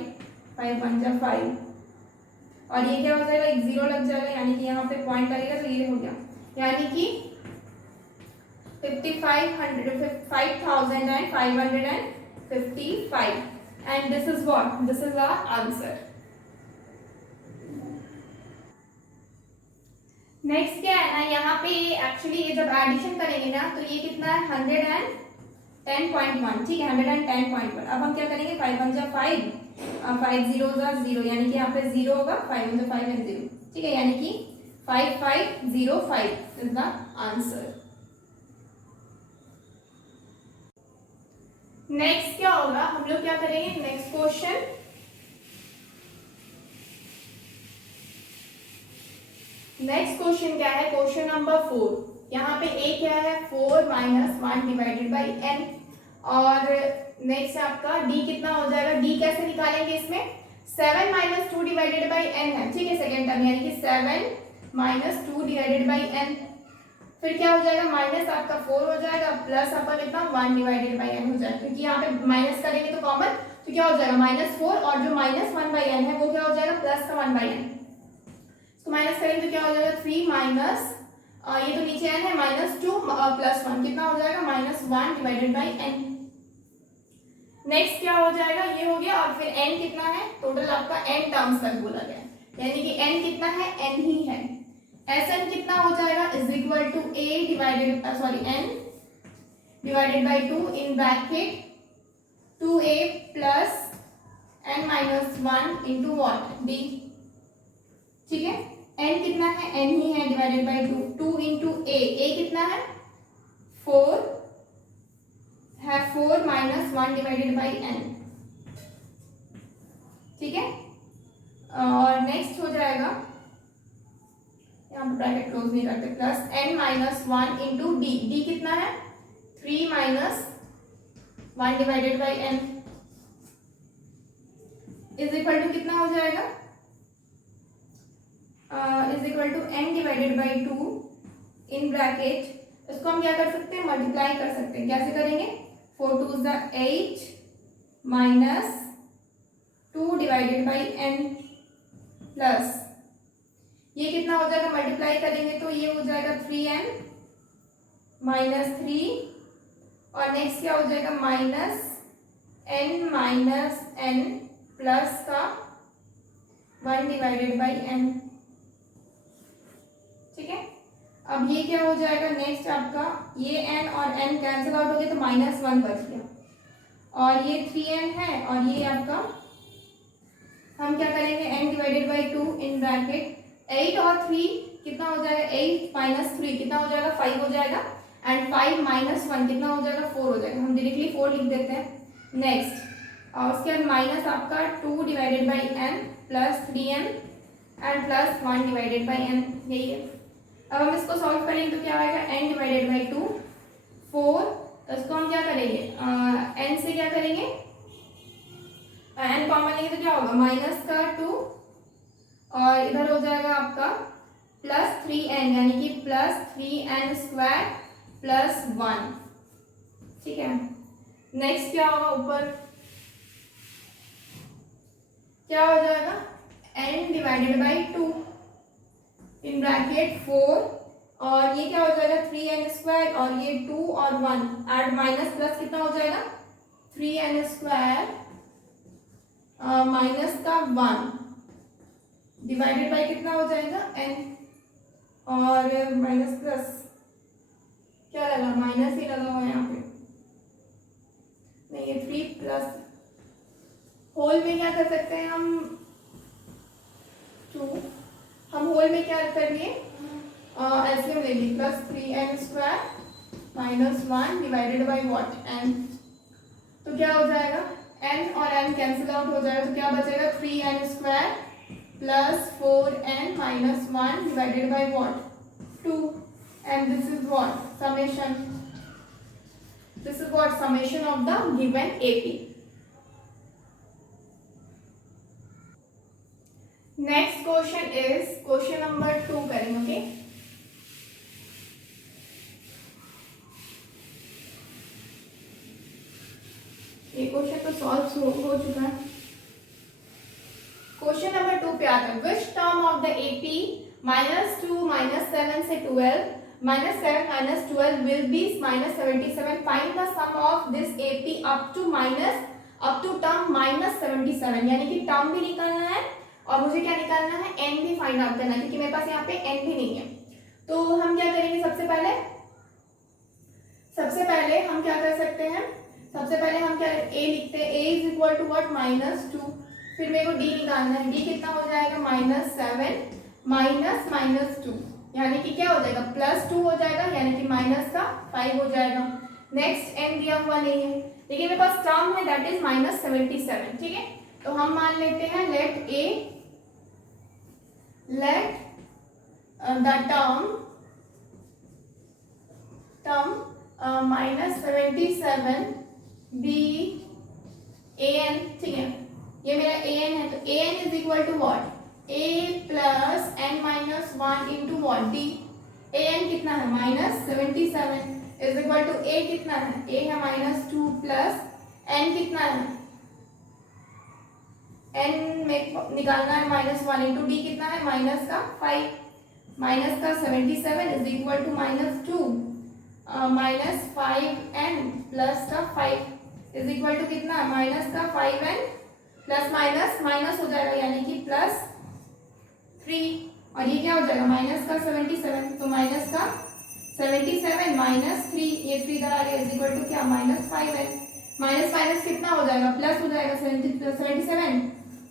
5 1 जा 5, और ये क्या हो जाएगा एक 0 लग जाएगा यानी कि यहाँ पे पॉइंट लगेगा, तो ये हो गया यानी कि 5555 and this is what, this is our answer. Next क्या है ना, यहाँ पे एक्चुअली ये जब एडिशन करेंगे ना तो ये कितना है 110.1, ठीक है 110.1। अब हम क्या करेंगे 5 1 जा 5 5 0 जा 0 यानी कि यहाँ पे 0 होगा, 5 1 जा 5 एंड 0, ठीक है, यानी कि 5505 इज द आंसर। नेक्स्ट क्या होगा, हम लोग क्या करेंगे नेक्स्ट क्वेश्चन, नेक्स्ट क्वेश्चन क्या है, क्वेश्चन नंबर 4। यहाँ पे a क्या है 4 माइनस 1 डिवाइडेड बाई n, और नेक्स्ट आपका d कितना हो जाएगा, d कैसे निकालेंगे इसमें, 7 माइनस 2 डिवाइडेड बाई n है, ठीक है, सेकेंड टर्म, यानी कि 7 माइनस 2 डिवाइडेड बाई n। फिर क्या हो जाएगा, माइनस आपका 4 हो जाएगा, प्लस आपका कितना 1 डिवाइडेड बाई n हो जाएगा, क्योंकि यहाँ पे माइनस करेंगे तो कॉमन, तो क्या हो जाएगा -4, और जो माइनस 1 बाई n है वो क्या हो जाएगा प्लस का 1 बाई n। इसको माइनस करेंगे तो क्या हो जाएगा 3 माइनस ये तो नीचे n है -2 प्लस 1 कितना हो जाएगा -1 डिवाइडेड बाई n। नेक्स्ट क्या हो जाएगा, ये हो गया, और फिर n कितना है, टोटल आपका n टर्म्स तक बोला गया, यानी कि n कितना है, n ही है। Sn कितना हो जाएगा is equal to a divided n divided by 2 in bracket 2a plus n minus 1 into what b, ठीक है। n कितना है, n ही है, डिवाइडेड बाई 2 इंटू a कितना है 4 है, 4 माइनस 1 डिवाइडेड बाई n, ठीक है। और नेक्स्ट हो जाएगा, यहाँ पे ब्रैकेट क्लोज नहीं करते, plus n minus 1 into d कितना है 3 minus 1 divided by n is equal to कितना हो जाएगा, is equal to n divided by 2 in bracket, इसको हम क्या कर सकते हैं, मल्टीप्लाई कर सकते हैं, कैसे करेंगे, 4 2 is 8 minus 2 divided by n plus ये कितना हो जाएगा, मल्टीप्लाई करेंगे तो ये हो जाएगा 3n माइनस 3, और नेक्स्ट क्या हो जाएगा minus n minus n plus का 1 डिवाइडेड बाई n, ठीक है। अब ये क्या हो जाएगा, नेक्स्ट आपका ये n और n कैंसिल आउट हो गया तो -1 बच गया, और ये 3n है, और ये आपका हम क्या करेंगे n divided by 2 in bracket 8 और 3 कितना हो जाएगा, 8 माइनस 3 कितना हो जाएगा 5 हो जाएगा, एंड 5 माइनस 1 कितना हो जाएगा 4 हो जाएगा, हम डायरेक्टली 4 लिख देते हैं। नेक्स्ट और उसके बाद माइनस आपका 2 divided by n plus 3n and plus 1 divided by n, यही है। अब हम इसको सॉल्व करेंगे तो क्या आएगा, n डिवाइडेड बाई 2 4, तो इसको हम क्या करेंगे, n से क्या करेंगे, n कॉमन लेंगे तो क्या होगा माइनस का 2, और इधर हो जाएगा आपका प्लस 3n, यानी कि प्लस 3n स्क्वायर प्लस 1, ठीक है। नेक्स्ट क्या होगा, ऊपर क्या हो जाएगा n divided by 2 in bracket 4, और ये क्या हो जाएगा 3n स्क्वायर, और ये 2 और 1 एड माइनस प्लस कितना हो जाएगा 3n स्क्वायर माइनस का 1 डिवाइडेड बाई कितना हो जाएगा n, और माइनस प्लस क्या लगा, माइनस ही लगा हुआ है यहाँ पे, नहीं ये 3 प्लस होल में क्या कर सकते हैं हम 2, हम होल में क्या कर लिए एलसीएम ले ली, plus 3n square minus 1 divided by what n, तो क्या हो जाएगा n और n कैंसिल आउट हो जाएगा, तो क्या बचेगा 3n square plus 4n minus 1 divided by what 2, and this is what summation, this is what summation of the given AP. Next question is question number 2 करेंगे, ओके। ये question तो solve हो चुका है। क्वेश्चन नंबर 2 पे आता है, which term of the AP -2 -7 से 12 -7 -12 will be -77, find the sum of this AP up to term -77, यानी कि टर्म भी निकालना है और मुझे क्या निकालना है n भी फाइंड आउट करना है, क्योंकि मेरे पास यहाँ पे n भी नहीं है। तो हम क्या करेंगे, सबसे पहले हम क्या कर सकते हैं, सबसे पहले हम क्या a लिखते हैं, a is equal to what -2, फिर मेरे को d निकालना है, d कितना हो जाएगा -7 माइनस -2, यानी कि क्या हो जाएगा +2 हो जाएगा, यानी कि माइनस का 5 हो जाएगा। नेक्स्ट n दिया हुआ नहीं है, देखिए मेरे पास टर्म है दैट इज -77, ठीक है। तो हम मान लेते हैं let the term -77 be an, ठीक है, ये मेरा an है, तो an is equal to what, a plus n minus 1 into what d. an कितना है -77 इज इक्वल टू a कितना है, a है -2 प्लस n कितना है, n में निकालना है -1 इंटू डी कितना है माइनस का 5, माइनस का 77 is equal to -2 -5n plus का 5 इज इक्वल टू कितना माइनस का 5n प्लस माइनस माइनस हो जाएगा यानी कि +3 और ये क्या हो जाएगा माइनस का 77, तो माइनस का 77 -3 ये 3 इधर आ गया इज इक्वल टू क्या -5n, माइनस माइनस कितना हो जाएगा प्लस हो जाएगा 77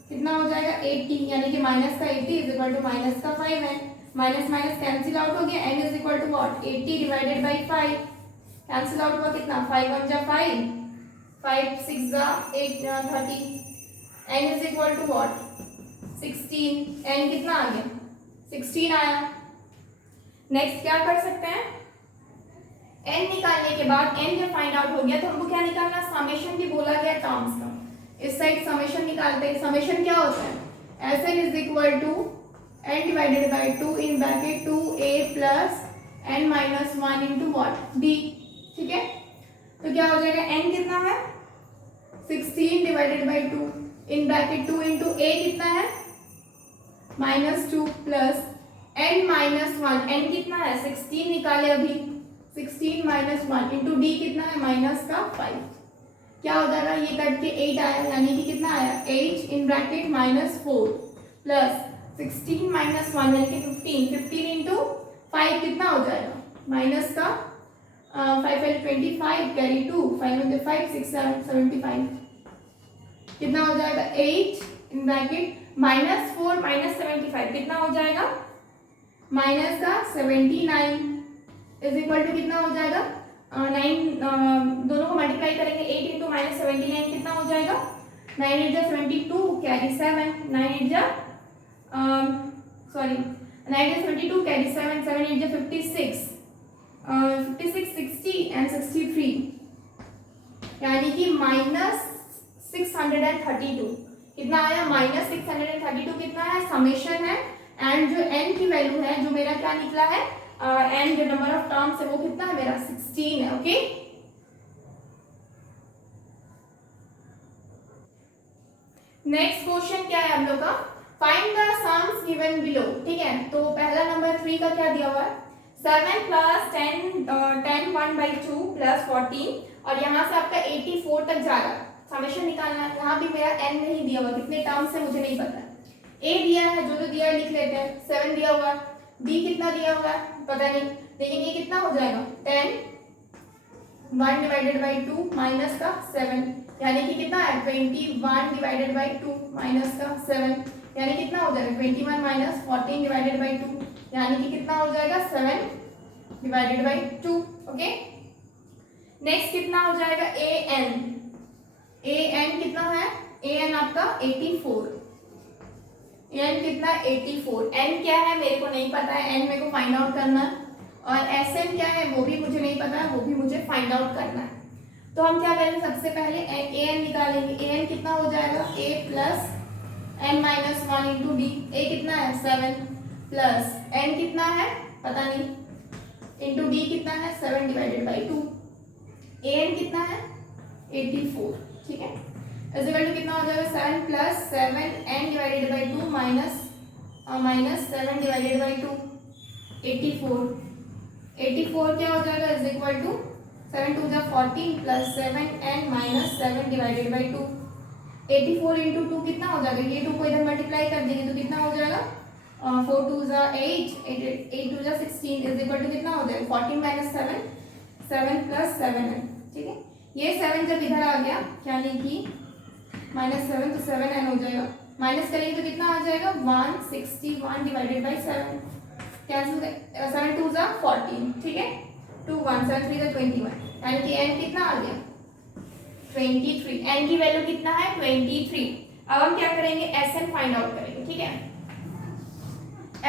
कितना हो जाएगा 80 यानी कि माइनस का 80 इज इक्वल टू माइनस का 5n, minus minus cancel out हो गया, n is equal to what 80 divided by 5 cancel out हुआ कितना 5 1 जा 5 5 6 जा 8 30 n is equal to what 16, n कितना आ गया 16 आया। नेक्स्ट क्या कर सकते हैं, n निकालने के बाद n जब फाइंड आउट हो गया तो हमको क्या निकालना, समेशन भी बोला गया टर्म्स का, इस साइड समेशन निकालते हैं। समेशन क्या होता है, Sn is equal to n divided by 2 in bracket 2a plus n minus 1 into what d, ठीक है। तो क्या हो जाएगा n कितना है 16 divided by 2 in bracket 2 into a कितना है -2 प्लस n माइनस 1, n कितना है 16 निकाले अभी 16 माइनस 1 इंटू डी कितना है माइनस का 5, क्या हो जाएगा ये कट के 8 आया यानी कि कितना आया 8 इन ब्रैकेट -4 प्लस 16 माइनस 1 यानी कि 15 इंटू 5 कितना हो जाएगा माइनस का 5 25 कैरी 2 5 में 5 6 7 75 कितना हो जाएगा 8 इन ब्रैकेट -4 -75 कितना हो जाएगा माइनस का 79 इज इक्वल टू कितना हो जाएगा 9 दोनों को मल्टीप्लाई करेंगे 8 इंटू -79 कितना हो जाएगा 9 8 जा 72 कैरी 7 9 8 जा 72 कैरी 7 7 8 जा 56 56 60 एंड 63 यानी कि -632 कितना आया -632 कितना है समेशन है, एंड जो n की वैल्यू है जो मेरा क्या निकला है n जो नंबर ऑफ टर्म्स है वो कितना है मेरा 16 है। ओके नेक्स्ट क्वेश्चन क्या है हम लोग का, find the sums given below, ठीक है। तो पहला नंबर 3 का क्या दिया हुआ है 7 प्लस 10 1/2 प्लस 14 और यहाँ से आपका 84 तक जा रहा है, समेशन निकालना है। यहाँ भी मेरा n नहीं दिया हुआ, कितने टर्म्स है मुझे नहीं पता है। a दिया है जो दिया है लिख लेते हैं, 7 दिया हुआ है, b कितना दिया हुआ है पता नहीं, लेकिन ये कितना हो जाएगा 10 1 डिवाइडेड बाई 2 माइनस का 7 यानी कि कितना है 21 डिवाइडेड बाई 2 माइनस का 7 यानी कितना हो जाएगा 21 माइनस 14 डिवाइडेड बाई 2 यानी कि कितना हो जाएगा 7 डिवाइडेड बाई 2। ओके नेक्स्ट कितना हो जाएगा an कितना है an आपका 84, n कितना 84, n क्या है मेरे को नहीं पता है, n मेरे को फाइंड आउट करना है, और sn क्या है वो भी मुझे नहीं पता है, वो भी मुझे फाइंड आउट करना है। तो हम क्या करेंगे सबसे पहले an निकालेंगे, an कितना हो जाएगा a plus n minus 1 into D, a कितना है 7 प्लस n कितना है पता नहीं इंटू डी कितना है 7 डिवाइडेड बाई 2, an कितना है 84, ठीक है। इज इक्वल टू कितना हो जाएगा 7 plus 7n divided by 2 minus 7 divided by 2 84 क्या हो जाएगा इज इक्वल टू 7 2 जा 14 plus 7n minus 7 divided by 2 84 into 2 कितना हो जाएगा, ये 2 को इधर मल्टीप्लाई कर देंगे तो कितना हो जाएगा 4 2 जा 8 8 2 जा 16 इज इक्वल टू कितना हो जाएगा 14 माइनस 7 प्लस 7n, ठीक है। ये 7 जब इधर आ गया यानी कि -7 तो 7n हो जाएगा, माइनस करेंगे तो कितना आ जाएगा 161 डिवाइडेड बाई 7 कैंसिल 7 2 जा 14, ठीक है 2 1 7 3 जा 21 यानी कि n कितना आ गया 23, n की वैल्यू कितना है 23। अब हम क्या करेंगे Sn फाइंड आउट करेंगे, ठीक है।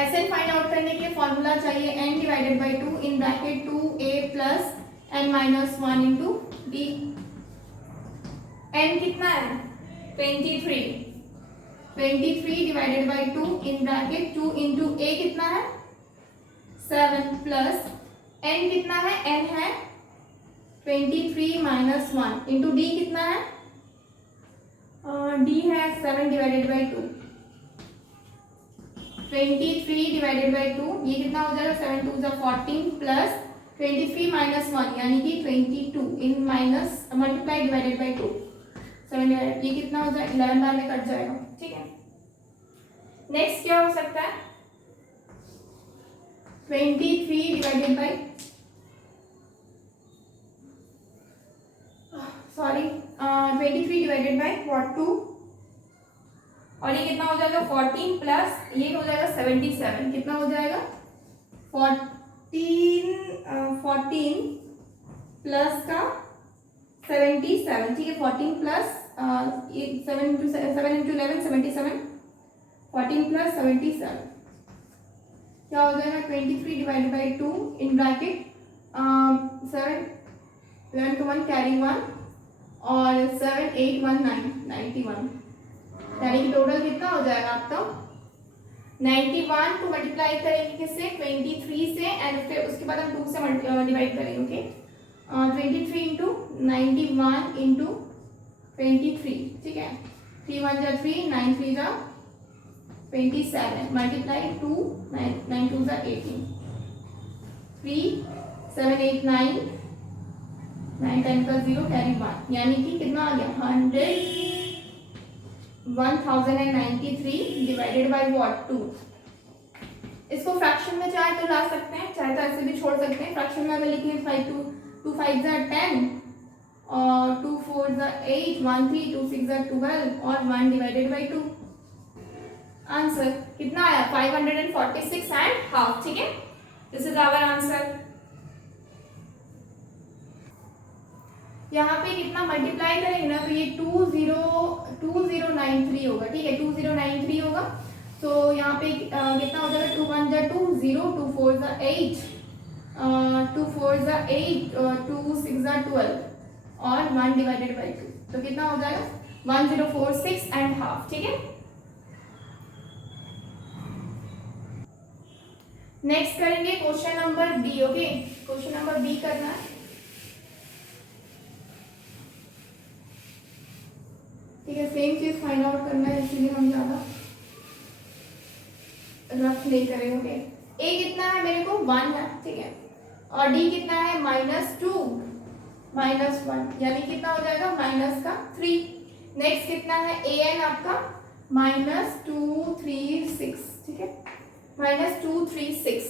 Sn फाइंड आउट करने के लिए फॉर्मूला चाहिए n divided by 2 in bracket 2a plus n minus 1 into d, n कितना है 23 23 divided by 2 in bracket 2 into A कितना है 7 प्लस n कितना है n है 23 माइनस 1 इंटू डी कितना है डी है 7 डिवाइडेड बाई 2 23 डिवाइडेड बाई 2 ये कितना हो जाएगा 7 2 जा 14 प्लस 23 माइनस 1 यानी कि 22 in minus multiply divided by 2 7 divided ये कितना हो जाएगा 11 बार में कट जाएगा ठीक है। नेक्स्ट क्या हो सकता है 23 divided by sorry 23 divided by what 2 और ये कितना हो जाएगा 14 प्लस ये हो जाएगा 77 कितना हो जाएगा 14 प्लस का 77 ठीक है 14 प्लस 7 इंटू 11 77 14 प्लस 77 क्या हो जाएगा 23 divided by 2 in bracket 7 11 to 1 carry 1 और 7 8 1 9 91 यानी कि टोटल कितना हो जाएगा आपका 91 को मल्टीप्लाई करेंगे किससे 23 से एंड फिर उसके बाद हम 2 से डिवाइड करेंगे ओके 23 इंटू 91 इंटू 23 ठीक है 3 1 जा 3 9 3 जा 27 मल्टीप्लाई 2 9 2 जा 18 3 7 8 9 9 10 का 0 कैरी 1 यानी कि कितना आ गया 1093 डिवाइडेड बाई व्हाट 2 इसको फ्रैक्शन में चाहे तो ला सकते हैं चाहे तो ऐसे भी छोड़ सकते हैं फ्रैक्शन में अगर लिखेंगे 5 2 5 जा 10 और 2 4 जा 8 1 3 2 6 जा 12 और 1 डिवाइडेड बाई 2 आंसर कितना आया 546 एंड हाफ ठीक है दिस इज आवर आंसर। यहाँ पे कितना मल्टीप्लाई करेंगे ना तो ये 2093 होगा ठीक है 2093 होगा तो यहाँ पे कितना हो जाएगा 2 1 जा 2 0 2 4 जा 8 2 4 जा 8 2 6 जा 12 और 1 डिवाइडेड बाई 2 तो कितना हो जाएगा 1046 एंड हाफ ठीक है। नेक्स्ट करेंगे question number b okay question number b करना है ठीक है सेम चीज फाइंड आउट करना है इसलिए हम ज्यादा रफ नहीं करेंगे ओके ए कितना है मेरे को 1 है ठीक है और डी कितना है -2 -1 यानी कितना हो जाएगा माइनस का 3 नेक्स्ट कितना है ए एन आपका -236 ठीक है -236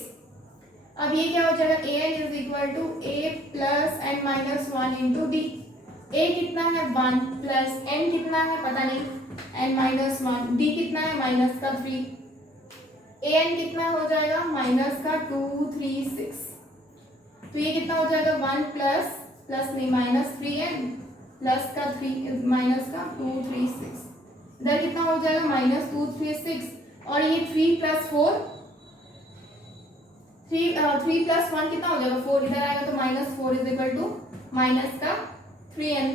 अब ये क्या हो जाएगा A N is equal to A plus N minus 1 into D A कितना है 1 प्लस एन कितना है पता नहीं एन माइनस 1 डी कितना है माइनस का 3 ए एन कितना हो जाएगा माइनस का 236 तो ये कितना हो जाएगा 1 प्लस नहीं माइनस 3n प्लस का 3 माइनस का 236 इधर कितना हो जाएगा -236 और ये 3 प्लस 4 3 प्लस 1 कितना हो जाएगा 4 इधर आएगा तो -4 इज इक्वल टू माइनस का 3n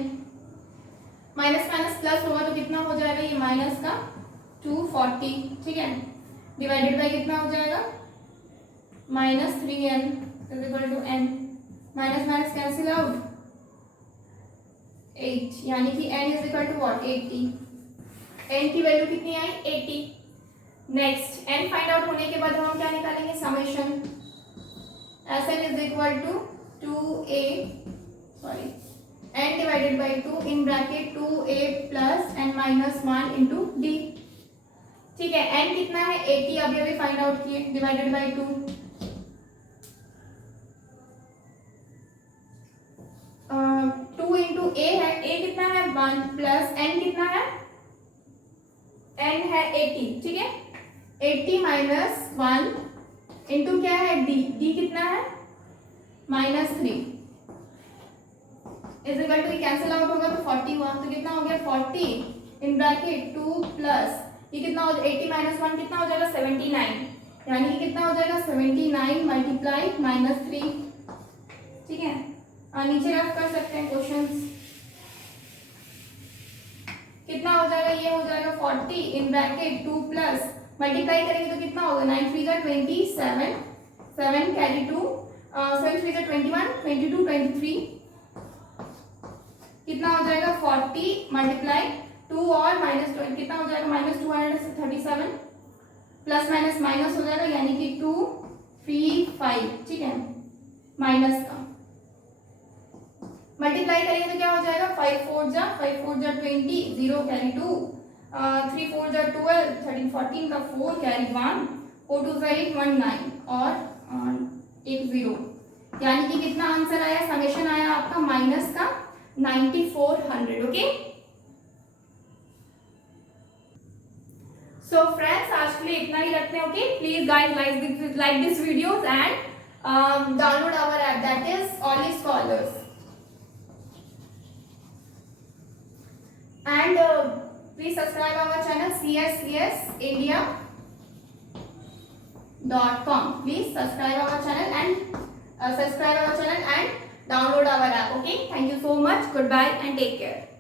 माइनस माइनस प्लस होगा तो कितना हो जाएगा ये माइनस का 240 ठीक है डिवाइडेड बाय कितना हो जाएगा -3n is equal to n minus minus cancel out 8 यानी कि n is equal to what 80 n की वैल्यू कितनी आई 80 नेक्स्ट n फाइंड आउट होने के बाद हम क्या निकालेंगे summation Sn is equal to 2a sorry n divided by 2 in bracket 2a plus n minus 1 into d ठीक है n कितना है 80 अभी फाइंड आउट किए डिवाइडेड बाय 2 2 इंटू a है a कितना है 1 प्लस n कितना है n है 80 ठीक है 80 माइनस 1 इंटू क्या है d d कितना है -3 is equal to cancel out होगा तो 40 हुआ तो कितना हो गया 40 इन ब्रैकेट 2 प्लस ये कितना हो 80 माइनस 1 कितना हो जाएगा 79 यानी कि कितना हो जाएगा 79 मल्टीप्लाई -3 ठीक है नीचे रफ कर सकते हैं क्वेश्चंस कितना हो जाएगा, ये हो जाएगा 40 इन ब्रैकेट 2 प्लस मल्टीप्लाई करेंगे तो कितना होगा 9 3 27, 7 कैरी 2, 7 3 21, 22 23, कितना हो जाएगा 40 मल्टीप्लाई 2 और माइनस 20 कितना हो जाएगा -237 प्लस माइनस माइनस हो जाएगा यानी कि 2 3 5, ठीक है, माइनस का मल्टीप्लाई करेंगे तो क्या हो जाएगा 5 4 जा 20, 0 कैरी 2, 3 4 जा 12, 13 14 का 4 कैरी 1, 4 2 8 1 9 और एक 0, यानी कि कितना आंसर आया, समेशन आया आपका माइनस का 9400। ओके, सो फ्रेंड्स आज के लिए इतना ही रखते हैं। Okay, please guys like this videos and download our app, that is Only Scholars, and please subscribe our channel cscsindia.com. Please subscribe our channel and download our app. Okay, thank you so much, goodbye and take care.